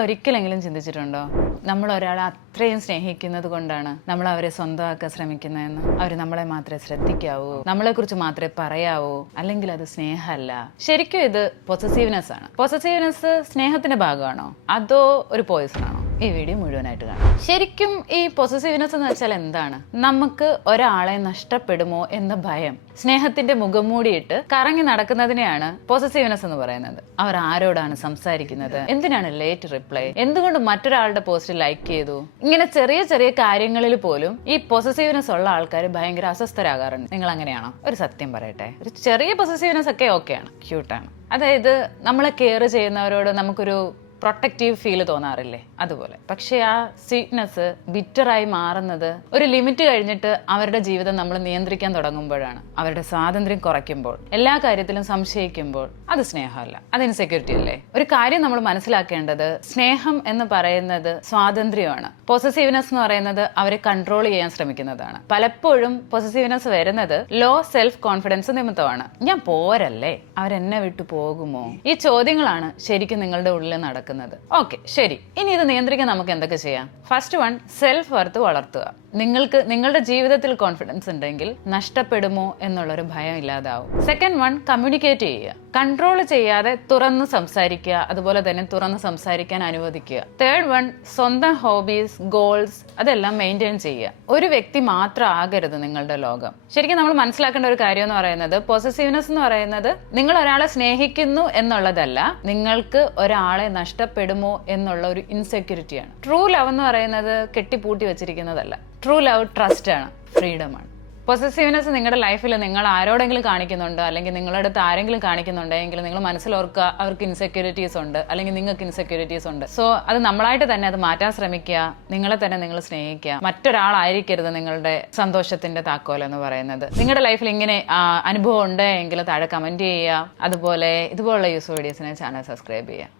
ഒരിക്കലെങ്കിലും ചിന്തിച്ചിട്ടുണ്ടോ നമ്മൾ ഒരാളെ അത്രയും സ്നേഹിക്കുന്നത് കൊണ്ടാണ് നമ്മൾ അവരെ സ്വന്തമാക്കാൻ ശ്രമിക്കുന്നതെന്ന്? അവർ നമ്മളെ മാത്രമേ ശ്രദ്ധിക്കാവൂ, നമ്മളെ കുറിച്ച് മാത്രമേ പറയാവൂ, അല്ലെങ്കിൽ അത് സ്നേഹമല്ല. ശരിക്കും ഇത് പൊസസീവ്നെസ് ആണ്. പൊസസീവ്നെസ് സ്നേഹത്തിന്റെ ഭാഗമാണോ അതോ ഒരു പോയിസൺ ആണോ? ഈ വീഡിയോ മുഴുവനായിട്ട് കാണാം. ശരിക്കും ഈ പൊസസീവ്നെസ് എന്ന് വെച്ചാൽ എന്താണ്? നമുക്ക് ഒരാളെ നഷ്ടപ്പെടുമോ എന്ന ഭയം സ്നേഹത്തിന്റെ മുഖം മൂടിയിട്ട് കറങ്ങി നടക്കുന്നതിനെയാണ് പൊസസീവ്നെസ് എന്ന് പറയുന്നത്. അവർ ആരോടാണ് സംസാരിക്കുന്നത്, എന്തിനാണ് ലേറ്റ് റിപ്ലൈ, എന്തുകൊണ്ട് മറ്റൊരാളുടെ പോസ്റ്റ് ലൈക്ക് ചെയ്തു, ഇങ്ങനെ ചെറിയ ചെറിയ കാര്യങ്ങളിൽ പോലും ഈ പൊസസീവ്നെസ് ഉള്ള ആൾക്കാർ ഭയങ്കര അസ്വസ്ഥരാകാറുണ്ട്. നിങ്ങൾ അങ്ങനെയാണോ? ഒരു സത്യം പറയട്ടെ, ഒരു ചെറിയ പൊസസീവ്നെസ് ഒക്കെ ഓക്കെയാണ്, ക്യൂട്ടാണ്. അതായത് നമ്മളെ കെയർ ചെയ്യുന്നവരോട് നമുക്കൊരു പ്രൊട്ടക്റ്റീവ് ഫീല് തോന്നാറില്ലേ, അതുപോലെ. പക്ഷെ ആ സ്വീറ്റ്നെസ് ബിറ്ററായി മാറുന്നത് ഒരു ലിമിറ്റ് കഴിഞ്ഞിട്ട് അവരുടെ ജീവിതം നമ്മൾ നിയന്ത്രിക്കാൻ തുടങ്ങുമ്പോഴാണ്. അവരുടെ സ്വാതന്ത്ര്യം കുറയ്ക്കുമ്പോൾ, എല്ലാ കാര്യത്തിലും സംശയിക്കുമ്പോൾ, അത് സ്നേഹമല്ല, അത് ഇൻസെക്യൂരിറ്റി അല്ലേ? ഒരു കാര്യം നമ്മൾ മനസ്സിലാക്കേണ്ടത്, സ്നേഹം എന്ന് പറയുന്നത് സ്വാതന്ത്ര്യമാണ്. പൊസസീവ്നെസ് എന്ന് പറയുന്നത് അവരെ കൺട്രോൾ ചെയ്യാൻ ശ്രമിക്കുന്നതാണ്. പലപ്പോഴും പൊസസീവ്നെസ് വരുന്നത് ലോ സെൽഫ് കോൺഫിഡൻസ് നിമിത്തമാണ്. ഞാൻ പോരല്ലേ, അവരെന്നെ വിട്ടു പോകുമോ? ഈ ചോദ്യങ്ങളാണ് ശരിക്കും നിങ്ങളുടെ ഉള്ളിൽ നടക്കുന്നത്. ഓക്കെ, ശരി. ഇനി ഇത് നിയന്ത്രിക്കാൻ നമുക്ക് എന്തൊക്കെ ചെയ്യാം? ഫസ്റ്റ് വൺ, സെൽഫ് വർത്ത് വളർത്തുക. നിങ്ങൾക്ക് നിങ്ങളുടെ ജീവിതത്തിൽ കോൺഫിഡൻസ് ഉണ്ടെങ്കിൽ നഷ്ടപ്പെടുമോ എന്നുള്ളൊരു ഭയം ഇല്ലാതാവും. സെക്കൻഡ് വൺ, കമ്മ്യൂണിക്കേറ്റ് ചെയ്യുക. കൺട്രോൾ ചെയ്യാതെ തുറന്ന് സംസാരിക്കുക, അതുപോലെ തന്നെ തുറന്ന് സംസാരിക്കാൻ അനുവദിക്കുക. തേർഡ് വൺ, സ്വന്തം ഹോബീസ്, ഗോൾസ് അതെല്ലാം മെയിൻറ്റെയിൻ ചെയ്യുക. ഒരു വ്യക്തി മാത്രം ആകരുത് നിങ്ങളുടെ ലോകം. ശരിക്കും നമ്മൾ മനസ്സിലാക്കേണ്ട ഒരു കാര്യം എന്ന് പറയുന്നത്, പൊസസീവ്നെസ് എന്ന് പറയുന്നത് നിങ്ങൾ ഒരാളെ സ്നേഹിക്കുന്നു എന്നുള്ളതല്ല, നിങ്ങൾക്ക് ഒരാളെ നഷ്ടപ്പെടുമോ എന്നുള്ള ഒരു ഇൻസെക്യൂരിറ്റിയാണ്. ട്രൂ ലവ് എന്ന് പറയുന്നത് കെട്ടിപ്പൂട്ടി വെച്ചിരിക്കുന്നതല്ല. ട്രൂ ലവ് ട്രസ്റ്റ് ആണ്, ഫ്രീഡം ആണ്. പൊസസീവ്നെസ് നിങ്ങളുടെ ലൈഫിൽ നിങ്ങൾ ആരോടെങ്കിലും കാണിക്കുന്നുണ്ട്, അല്ലെങ്കിൽ നിങ്ങളുടെ അടുത്ത് ആരെങ്കിലും കാണിക്കുന്നുണ്ടെങ്കിൽ നിങ്ങൾ മനസ്സിലോർക്കുക അവർക്ക് ഇൻസെക്യൂരിറ്റീസ് ഉണ്ട്, അല്ലെങ്കിൽ നിങ്ങൾക്ക് ഇൻസെക്യൂരിറ്റീസ് ഉണ്ട്. സോ അത് നമ്മളായിട്ട് തന്നെ അത് മാറ്റാൻ ശ്രമിക്കുക. നിങ്ങളെ തന്നെ നിങ്ങൾ സ്നേഹിക്കുക. മറ്റൊരാളായിരിക്കരുത് നിങ്ങളുടെ സന്തോഷത്തിന്റെ താക്കോൽ എന്ന് പറയുന്നത്. നിങ്ങളുടെ ലൈഫിൽ ഇങ്ങനെ അനുഭവം ഉണ്ട് എങ്കിൽ താഴെ കമന്റ് ചെയ്യുക. അതുപോലെ ഇതുപോലുള്ള യൂസ്ഫുൾ വീഡിയോസിനെ ചാനൽ സബ്സ്ക്രൈബ് ചെയ്യുക.